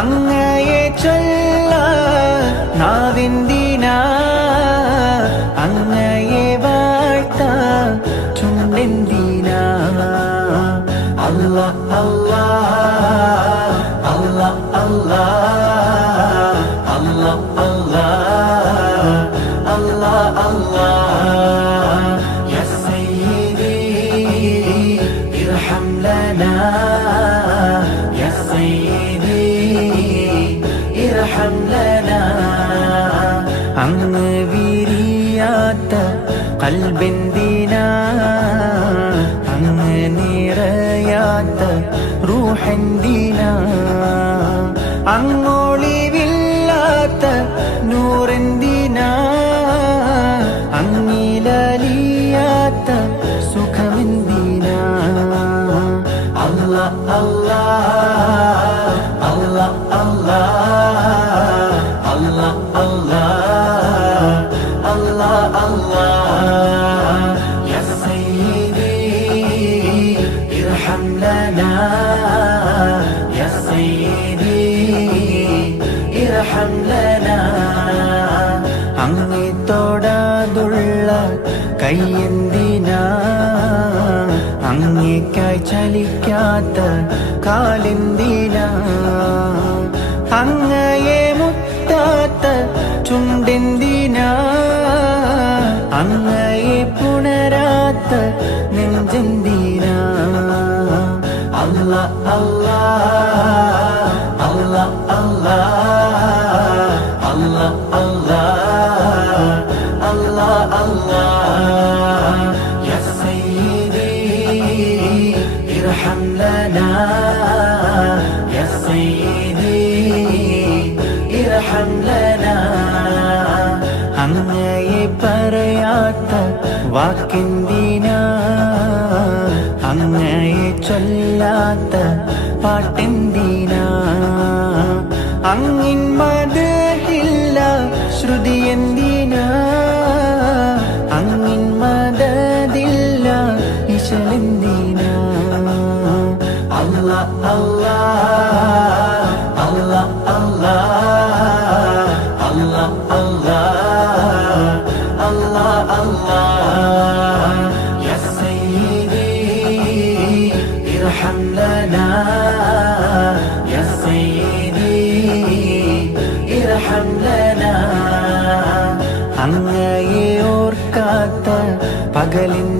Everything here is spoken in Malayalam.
അങ്ങയെ ചൊല്ല നാവെന്തിനാ അങ്ങയെ വാഴ്ത്ത ചുണ്ടെന്തിനാ അല്ലാഹ് അല്ലാഹ് അല്ലാഹ് അല്ലാഹ് അല്ലാഹ് അല്ലാഹ് അല്ലാഹ് യാ സയ്യിദി ഇർഹം ലനാ യാ സയ്യിദി ഇർഹം ലനാ അങ്ങ് വിരിയാത്ത ഖൽബെന്തിനാ അങ്ങ് നിറയാത്ത റൂഹെന്തിനാ അങ്ങൊളിവില്ലാത്ത നൂറെന്തിനാ അങ്ങിലലിയാത്ത സുഖമെന്തിനാ അല്ലാഹ് അല്ലാഹ് അല്ലാഹ് അല്ലാഹ് അല്ലാഹ് അല്ലാഹ് അല്ലാഹ് യാ സയ്യിദി ഇർഹം ലനാ യാ സയ്യിദി ഇർഹം ലനാ അങ്ങേ തൊടാതുള്ള കൈയെന്തിനാ അങ്ങേക്കായി ചലിക്കാത്ത കാലെന്തിനാ അങ്ങയെ മുത്താത്ത ചുണ്ടെന്തിനാ അങ്ങയെ പുണരാത്ത നെഞ്ചെന്തിനാ അല്ലാഹ് അല്ലാഹ് അല്ലാഹ് അല്ലാഹ് അല്ലാഹ് അല്ലാഹ് അല്ലാഹ് യാ സയ്യിദി ഇർഹം ലനാ യാ സയ്യിദി ഇർഹം ലനാ അങ്ങയെ പറയാത്ത വാക്കെന്തിനാ അങ്ങയെ ചൊല്ലാത്ത പാട്ടെന്തിനാ അങ്ങിൻ മദദില്ല ശ്രുതി എന്തിനാ അങ്ങിൻ മദദില്ല ഇശലെന്തിനാ അല്ലാഹ് അല്ലാഹ് അല്ലാഹ് അല്ലാഹ് അല്ലാഹ് അല്ലാഹ് യാ സയ്യിദി ഇർഹം ലനാ യാ സയ്യിദി ഇർഹം ലനാ അങ്ങയെ ഓർക്കാത്ത പകലിൻ